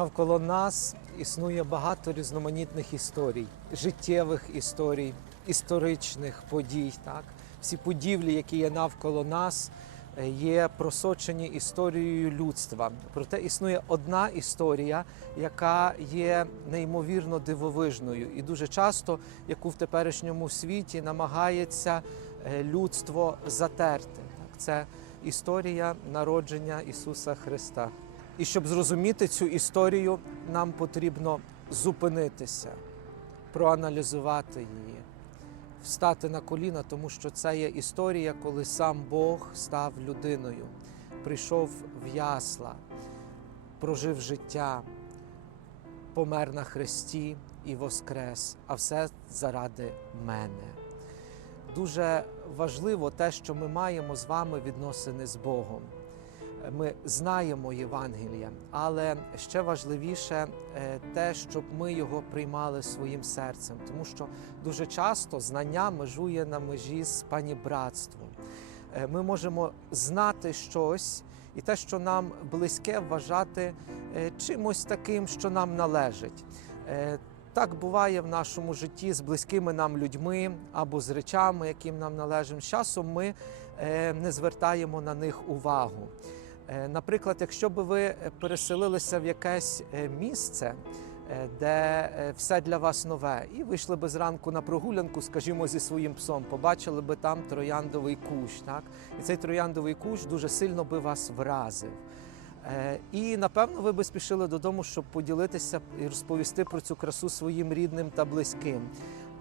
Навколо нас існує багато різноманітних історій, життєвих історій, історичних подій. Так? Всі будівлі, які є навколо нас, е, є просочені історією людства. Проте існує одна історія, яка є неймовірно дивовижною, і дуже часто, яку в теперішньому світі намагається е, людство затерти. Так? Це історія народження Ісуса Христа. І щоб зрозуміти цю історію, нам потрібно зупинитися, проаналізувати її, встати на коліна, тому що це є історія, коли сам Бог став людиною, прийшов в ясла, прожив життя, помер на хресті і воскрес, а все заради мене. Дуже важливо те, що ми маємо з вами відносини з Богом ми знаємо Євангелія, але ще важливіше е, те, щоб ми його приймали своїм серцем, тому що дуже часто знання межує на межі з панібратством. Е, Ми можемо знати щось і те, що нам близьке, вважати е, чимось таким, що нам належить. Так буває в нашому житті з близькими нам людьми або з речами, яким нам належить. З часом ми не звертаємо на них увагу. Е, Наприклад, якщо би ви переселилися в якесь е, місце, е, де все для вас нове, і вийшли би зранку на прогулянку, скажімо, зі своїм псом, побачили би там трояндовий кущ, так? І цей трояндовий кущ дуже сильно би вас вразив. І напевно ви би спішили додому, щоб поділитися і розповісти про цю красу своїм рідним та близьким.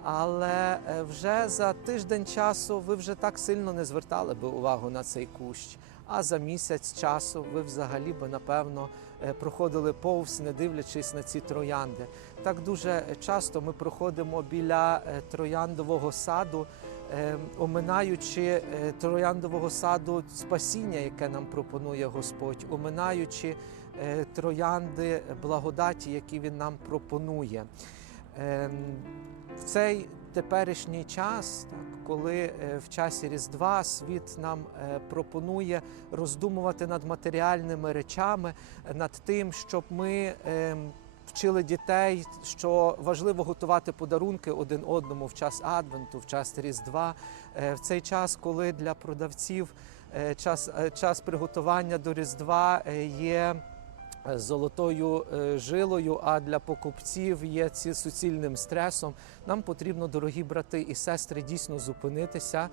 Але вже за тиждень часу ви вже так сильно не звертали би увагу на цей кущ. А за місяць часу ви взагалі би напевно е, проходили повз, не дивлячись на ці троянди. Так дуже часто ми проходимо біля е, трояндового саду, е, оминаючи е, трояндового саду спасіння, яке нам пропонує Господь, оминаючи троянди благодаті, які Він нам пропонує. Ем, В цей теперішній час, так, коли е, в часі Різдва світ нам е, пропонує роздумувати над матеріальними речами, над тим, щоб ми ем, вчили дітей, що важливо готувати подарунки один одному в час Адвенту, в час Різдва, е, в цей час, коли для продавців час, час приготування до Різдва є золотою е, жилою, а для покупців є ці суцільним стресом. Нам потрібно, дорогі брати і сестри, дійсно зупинитися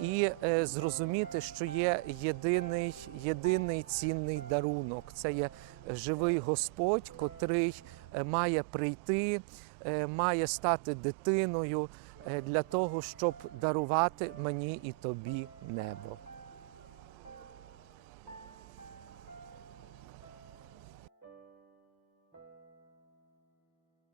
і е, зрозуміти, що є єдиний, єдиний цінний дарунок. Це є живий Господь, котрий е, має прийти, е, має стати дитиною е, для того, щоб дарувати мені і тобі небо.